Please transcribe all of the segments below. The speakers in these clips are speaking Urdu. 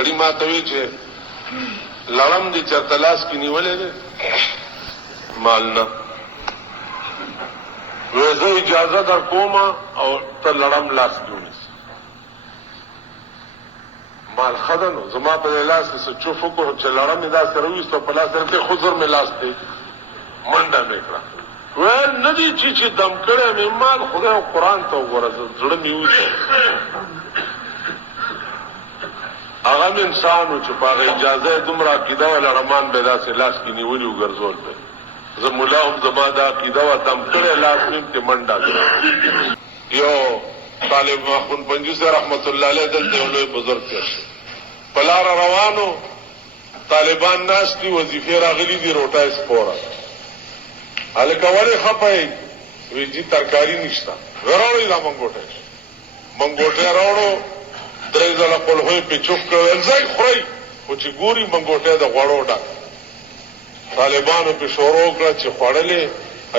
سړی ما ته وی چې لړم دې چرته لاس کې نیولې دی مال نه وی زه اجازه در کوم او ته لړم لاس کې ونیسې مال ښه ده نو زما په لاس کې څه چوف وکړو چې لړم مې داسې راویسته په لاس کې خو زر مې لاس دی منډه مې کړه ویل نه دي چې دم کړی مې مال خدای او قرآن ته وګوره زړه مې وځي هغه م انسان و چې په هغه اجازه یې دومره عقیده وه لړمان به یې داسې لاس کې نیولي وګرځول به زه ملا هم زما دا عقیده وه دم کړی لاس مې پکې منډه کړه یو طالب ماخون پنجوسی رحمت الله علیه دلته یو لوی بزرګ تېر شو په لاره روانو طالبان ناست دي وظیفې راغلي دي روټۍ سپوره هلکه ولې خفه یې وایي جي ترکاري نشته راوړئ دا منګوټی منګوټی راوړو درې ځله قلهوی پې چوپ کړل ځای خورئ خو چې ګوري منګوټی د غوړو ډک طالبانو پې شروع کړه چې خوړلې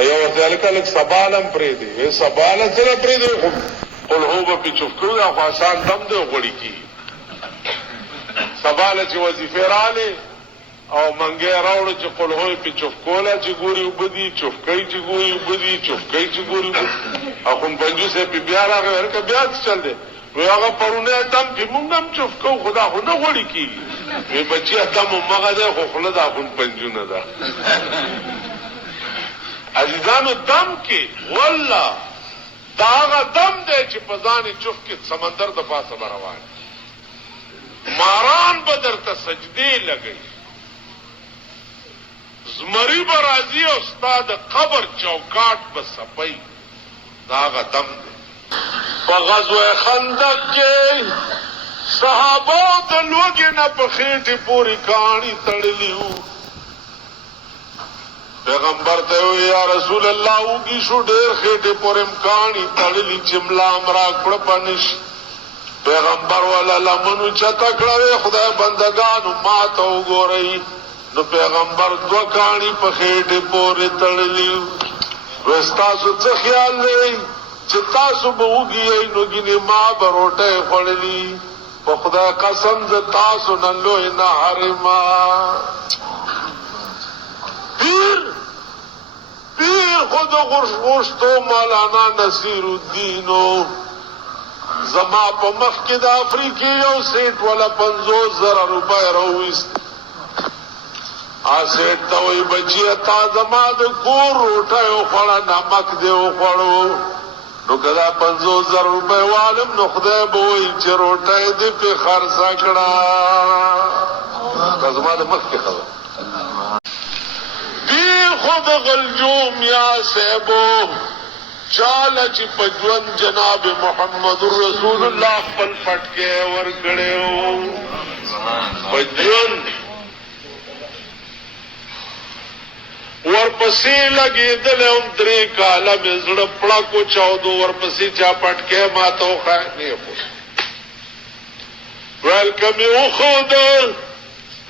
یو ورته هلکه لږ سبال هم پرېږدي وایي سباله څه نه پرېږدی خو قلهو به پې چوپ کړو خو آسان دم دی غوړي کېږي سباله چې وظیفې رالې او منګی راوړو چې قلهوی پې چوف کوله چې ګوري اوبه دي چوفکۍ چې ګوري اوبه دي چوفکۍ چې ګوري اوبه دي اخون پنجوس یې پې بیا راغی هلکه بیا څه چل دی وی هغه پرونی دم چې مونږ هم چوف کوو خو دا خو نه غوړي کېږي وی بچیه دم همغه دی خو خوله د اخون پنجونه ده عزیزانو دم کې والله دا هغه دم دی چې په ځان یې چوف کې سمندر د پاسه به روان ماران به درته سجدې لګوي زمری به راځي او ستا د قبر چوکاټ به سپی دا هغه دم دی په غزوه خندق کې صحابه د لوږې نه په خېټې پورې کاڼي تړلي وو پیغمبر ته وویل یا رسول الله وږي شو ډېر خېټې پورې م کاڼي تړلي چې ملا م راکړه په نشي پیغمبر والا لمن اوچته کړه وی خدای بندګانو ما ته وګورئ نو پیغمبر دوه کاڼي په خېټې پورې تړلي وی ستاسو څه خیال دی چې تاسو به وږي یئ نو ګینې ما به روټۍ خوړلي په خدای قسم زه تاسو نه لوی نه حرما پیر خود غوښتو مولانا نصیر الدینو زما په مخ کې د افریقې یو سیټ والا 50,000 روپۍ راوویست سیټ ته وایي بچیه تا زما د کور روټۍ وخوړه نمک دې وخوړو نو که دا 50,000 روپۍ والم نو خدای به وایي چې روټۍ دې پې خرڅه کړه دا زما د مخ کې خبره پیر خود غلجوم یا صاحبو چاله چې په ژوند جناب محمد رسول الله خپل پټکی ورکړی وو په ژوند ورپسې لګېدلی هم 3 کاله مې زړه پړک وچاودو ورپسې چا پټکی ما ته وښایه نه یې پوه ویل که مې وښوده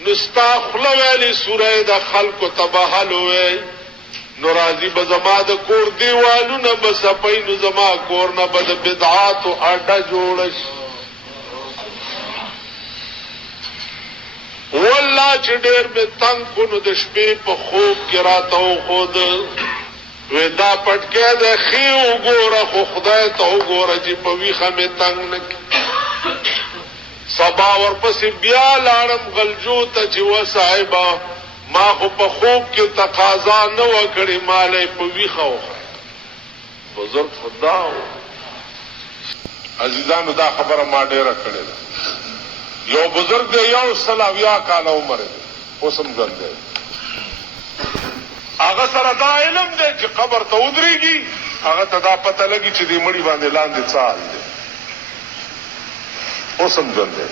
نو ستا خوله ویلې سوری د خلکو ته به حل ووی نو راځي به زما د کور دیوالونه به سپی نو زما کور نه به د بدعاتو اډه جوړه شي والله چې ډېر مې تنګ کړو نو د شپې په خوب کې راته وښوده وی دا پټکی دی ښې وګوره خو خدای ته وګوره چې په ویښه مې تنګ نه کړي سبا ورپسې بیا لاړم غلجو ته چې و صاحبه ما خو په خوب کې تقاضا نه وه کړې مالی په ویښه وښایه بزرګ خدا و عزیزانو دا خبره ما ډېره کړې ده یو بزرګ دی 100 کاله عمر دی اوس هم ژوند دی هغه سره دا علم دی چې قبر ته ودرېږي هغه ته دا پته لګي چې دې مړي باندې لاندې څه حال دی اوس هم ژوند دی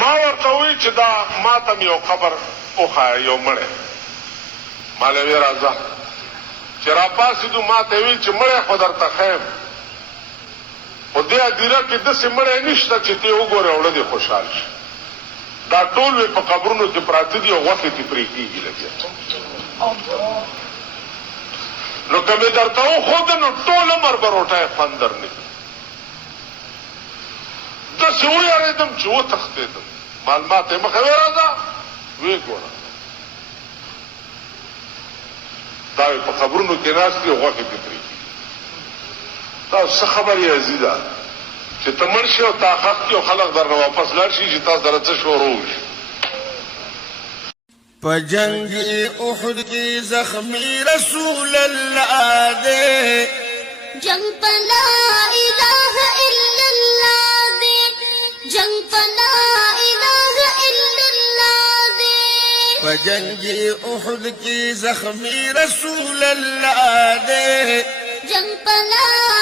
ما ورته وویل چې دا ما ته یو قبر وښایه یو مړی ما له وی راځه چې راپاڅېدو ما ته ویل چې مړی خو درته ښیم خو دې هدیره کې داسې مړی نشته چې ته یې وګورې او زړه دې خوشحال شي دا ټول وی په قبرونو کې پراته دي او غوښې تې پرې کېږي لګیا نو که مې درته وښوده نو ټول عمر به روټۍ خوند درنه داسې ویارېدم چې وتښتېدم معلومات یې مخه وې راځه ویې ګوره دا په خبرونو کې ناست دي غوښې پې پرېږدي دا څه خبرې عزیزه چې ته مړ شي او تا ښخ کړي او خلک درنه واپس لاړ شي چې تا سره څه شروع وشي په جنگ احد کې زخمی رسول الله دے جنگ په لا اله الا الله دے جنگ په لا اله الا الله دے په جنگ احد کې زخمی رسول الله دے جنگ په لا